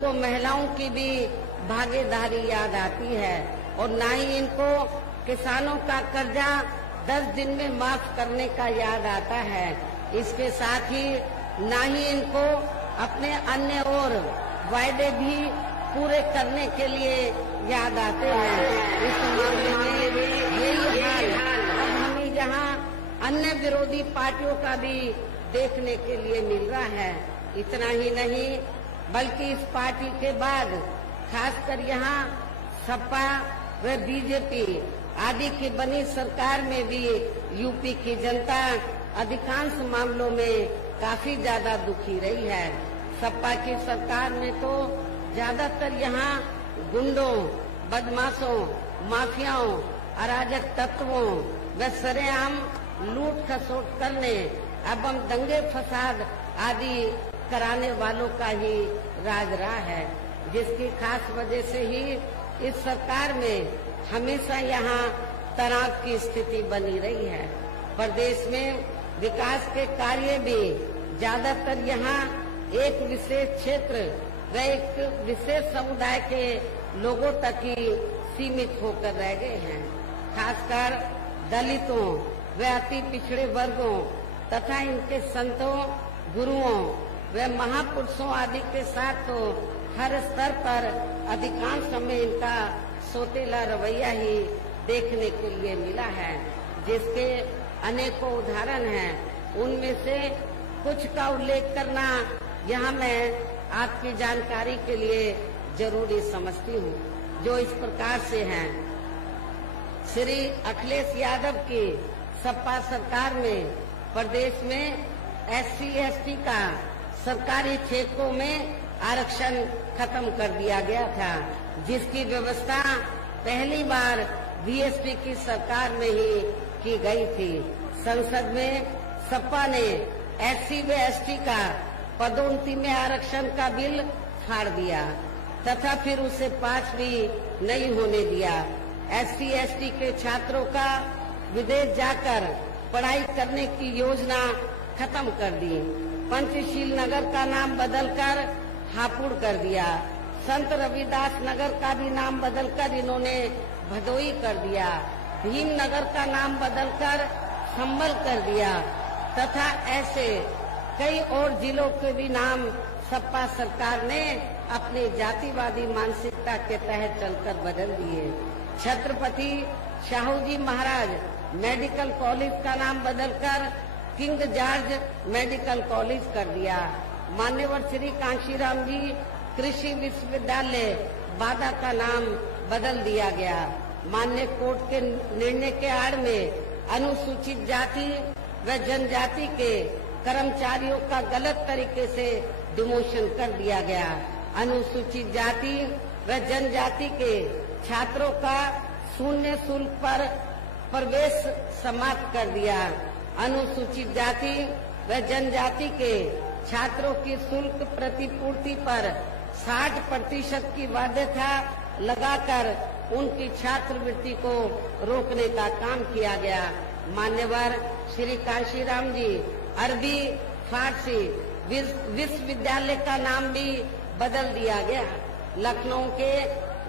को महिलाओं की भी भागीदारी याद आती है और ना ही इनको किसानों का कर्जा 10 दिन में माफ करने का याद आता है। इसके साथ ही ना ही इनको अपने अन्य और वायदे भी पूरे करने के लिए याद आते हैं। इस मामले में यही हाल अब हमें यहाँ अन्य विरोधी पार्टियों का भी देखने के लिए मिल रहा है। इतना ही नहीं बल्कि इस पार्टी के बाद खासकर यहाँ सपा व बीजेपी आदि की बनी सरकार में भी यूपी की जनता अधिकांश मामलों में काफी ज्यादा दुखी रही है। सपा की सरकार में तो ज्यादातर यहाँ गुंडों, बदमाशों, माफियाओं, अराजक तत्वों व सरेआम लूट खसोट करने एवं दंगे फसाद आदि कराने वालों का ही राज रहा है, जिसकी खास वजह से ही इस सरकार में हमेशा यहाँ तनाव की स्थिति बनी रही है। प्रदेश में विकास के कार्य भी ज्यादातर यहाँ एक विशेष क्षेत्र व एक विशेष समुदाय के लोगों तक ही सीमित होकर रह गए हैं। खासकर दलितों व अति पिछड़े वर्गों तथा इनके संतों, गुरुओं व महापुरुषों आदि के साथ तो हर स्तर पर अधिकांश समय इनका सोतेला रवैया ही देखने के लिए मिला है, जिसके अनेकों उदाहरण हैं। उनमें से कुछ का उल्लेख करना यहाँ मैं आपकी जानकारी के लिए जरूरी समझती हूँ, जो इस प्रकार से हैं। श्री अखिलेश यादव की सपा सरकार में प्रदेश में SC/ST का सरकारी ठेकों में आरक्षण खत्म कर दिया गया था, जिसकी व्यवस्था पहली बार BSP की सरकार में ही की गई थी। संसद में सपा ने SC व ST का पदोन्नति में आरक्षण का बिल फाड़ दिया तथा फिर उसे पास भी नहीं होने दिया। SC/ST के छात्रों का विदेश जाकर पढ़ाई करने की योजना खत्म कर दी। पंचशील नगर का नाम बदलकर हापुड़ कर दिया। संत रविदास नगर का भी नाम बदलकर इन्होंने भदोई कर दिया। भीम नगर का नाम बदलकर संभल कर दिया तथा ऐसे कई और जिलों के भी नाम सपा सरकार ने अपनी जातिवादी मानसिकता के तहत चलकर बदल दिए। छत्रपति शाहू जी महाराज मेडिकल कॉलेज का नाम बदलकर किंग जॉर्ज मेडिकल कॉलेज कर दिया। मान्यवर श्री कांशीराम जी कृषि विश्वविद्यालय बादा का नाम बदल दिया गया। मान्य कोर्ट के निर्णय के आड़ में अनुसूचित जाति व जनजाति के कर्मचारियों का गलत तरीके से डिमोशन कर दिया गया। अनुसूचित जाति व जनजाति के छात्रों का शून्य शुल्क पर प्रवेश समाप्त कर दिया। अनुसूचित जाति व जनजाति के छात्रों की शुल्क प्रतिपूर्ति पर 60% की बाध्यता लगाकर उनकी छात्रवृत्ति को रोकने का काम किया गया। मान्यवर श्री कांशीराम जी अरबी फारसी विश्वविद्यालय का नाम भी बदल दिया गया। लखनऊ के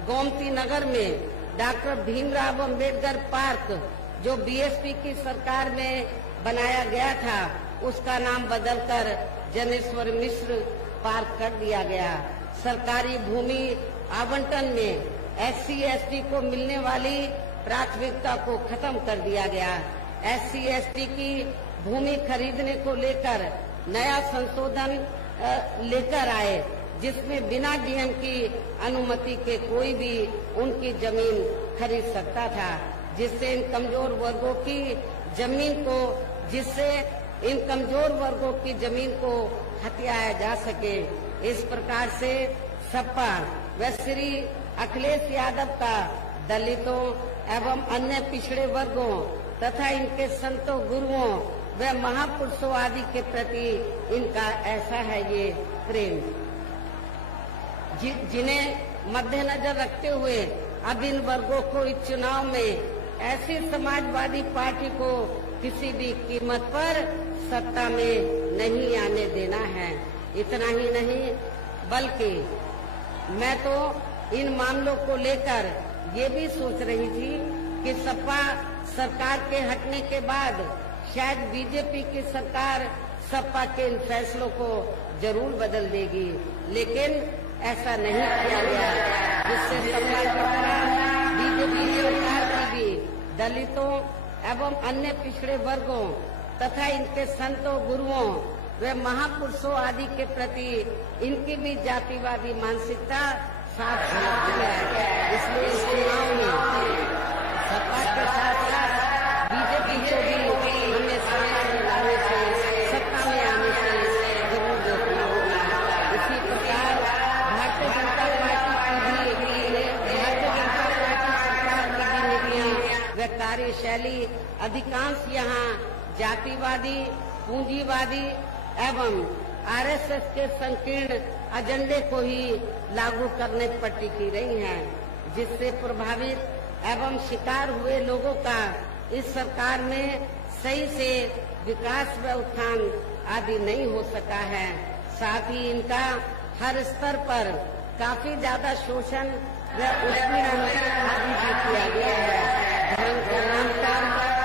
गोमती नगर में डॉक्टर भीमराव अंबेडकर पार्क जो BSP की सरकार में बनाया गया था, उसका नाम बदलकर जनेश्वर मिश्र पार्क कर दिया गया। सरकारी भूमि आवंटन में SC/ST को मिलने वाली प्राथमिकता को खत्म कर दिया गया। SC/ST की भूमि खरीदने को लेकर नया संशोधन लेकर आए, जिसमें बिना DM की अनुमति के कोई भी उनकी जमीन खरीद सकता था, जिससे इन कमजोर वर्गों की जमीन को हथियाया जा सके। इस प्रकार से सपा व श्री अखिलेश यादव का दलितों एवं अन्य पिछड़े वर्गों तथा इनके संतों, गुरुओं व महापुरुषों आदि के प्रति इनका ऐसा है ये प्रेम, जिन्हें मद्देनजर रखते हुए अब इन वर्गों को इस चुनाव में ऐसी समाजवादी पार्टी को किसी भी कीमत पर सत्ता में नहीं आने देना है। इतना ही नहीं बल्कि मैं तो इन मामलों को लेकर ये भी सोच रही थी कि सपा सरकार के हटने के बाद शायद बीजेपी की सरकार सपा के इन फैसलों को जरूर बदल देगी, लेकिन ऐसा नहीं किया गया, जिससे सपा की तरह बीजेपी सरकार की भी दलितों एवं अन्य पिछड़े वर्गों तथा इनके संतों, गुरुओं व महापुरुषों आदि के प्रति इनकी भी जातिवादी मानसिकता साफ झलकती है। इसलिए इस चुनाव में सपा के साथ साथ बीजेपी को भी हमें सत्ता में लाने से, सत्ता में आने से जरूर रोकना होगा। इसी प्रकार भारतीय जनता पार्टी सरकार की भी नीतियां व कार्यशैली अधिकांश यहाँ जातिवादी, पूंजीवादी एवं आरएसएस के संकीर्ण एजेंडे को ही लागू करने पर टिकी रही हैं, जिससे प्रभावित एवं शिकार हुए लोगों का इस सरकार में सही से विकास व उत्थान आदि नहीं हो सका है। साथ ही इनका हर स्तर पर काफी ज्यादा शोषण व उत्पीड़न आदि भी किया गया है। धर्म के नाम पर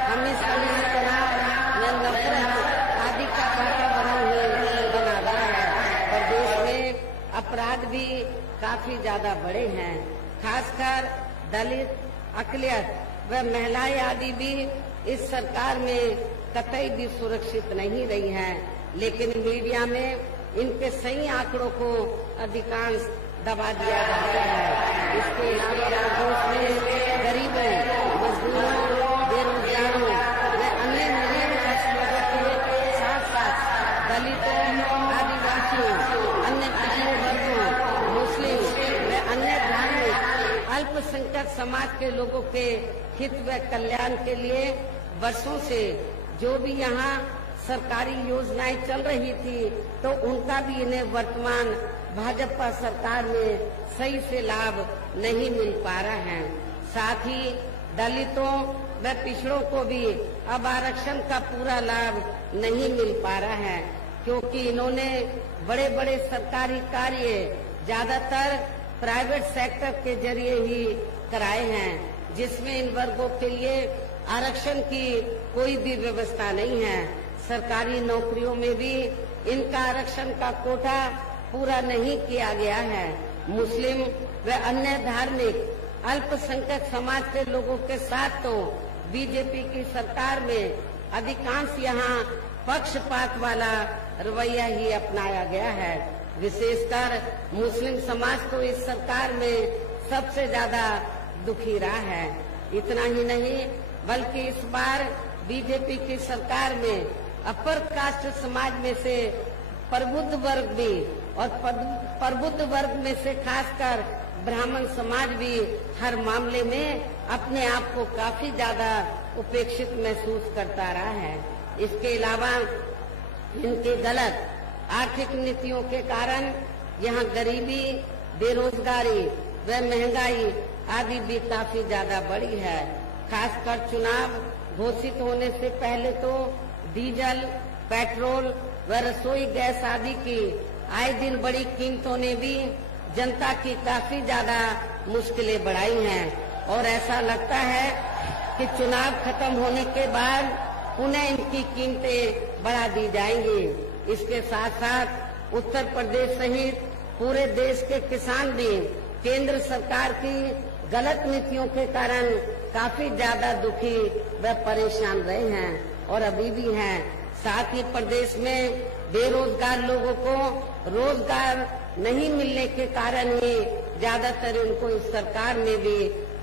हमेशा नफरत आदि का वातावरण बना रहा है। प्रदेश में अपराध भी काफी ज्यादा बढ़े हैं, खासकर दलित, अकलियत व महिलाएं आदि भी इस सरकार में कतई भी सुरक्षित नहीं रही हैं, लेकिन मीडिया में इनके सही आंकड़ों को अधिकांश दबा दिया जाता है। इसके अलावा प्रदेश में गरीबों, मजदूरों, बेरोजगारों व अन्य निरीह लोगों के साथ साथ दलितों, आदिवासियों, अन्य पिछड़े वर्गों, मुस्लिम व अन्य धार्मिक अल्पसंख्यक समाज के लोगों के हित व कल्याण के लिए वर्षों से जो भी यहाँ सरकारी योजनाएं चल रही थी, तो उनका भी इन्हें वर्तमान भाजपा सरकार में सही से लाभ नहीं मिल पा रहा है। साथ ही दलितों व पिछड़ों को भी अब आरक्षण का पूरा लाभ नहीं मिल पा रहा है, क्योंकि इन्होंने बड़े बड़े सरकारी कार्य ज्यादातर प्राइवेट सेक्टर के जरिए ही कराए हैं, जिसमें इन वर्गों के लिए आरक्षण की कोई भी व्यवस्था नहीं है। सरकारी नौकरियों में भी इनका आरक्षण का कोटा पूरा नहीं किया गया है। मुस्लिम व अन्य धार्मिक अल्पसंख्यक समाज के लोगों के साथ तो बीजेपी की सरकार में अधिकांश यहाँ पक्षपात वाला रवैया ही अपनाया गया है। विशेषकर मुस्लिम समाज तो इस सरकार में सबसे ज्यादा दुखी रहा है। इतना ही नहीं, बल्कि इस बार बीजेपी की सरकार में अपर कास्ट समाज में से प्रबुद्ध वर्ग भी और प्रबुद्ध वर्ग में से खासकर ब्राह्मण समाज भी हर मामले में अपने आप को काफी ज्यादा उपेक्षित महसूस करता रहा है। इसके अलावा इनके गलत आर्थिक नीतियों के कारण यहाँ गरीबी, बेरोजगारी व महंगाई आदि भी काफी ज्यादा बढ़ी है। खासकर चुनाव घोषित होने से पहले तो डीजल, पेट्रोल व रसोई गैस आदि की आए दिन बड़ी कीमतों ने भी जनता की काफी ज्यादा मुश्किलें बढ़ाई हैं, और ऐसा लगता है कि चुनाव खत्म होने के बाद पुनः इनकी कीमतें बढ़ा दी जाएंगी। इसके साथ साथ उत्तर प्रदेश सहित पूरे देश के किसान भी केंद्र सरकार की गलत नीतियों के कारण काफी ज्यादा दुखी व परेशान रहे हैं और अभी भी हैं। साथ ही प्रदेश में बेरोजगार लोगों को रोजगार नहीं मिलने के कारण ही ज्यादातर उनको इस सरकार में भी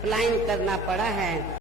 पलायन करना पड़ा है।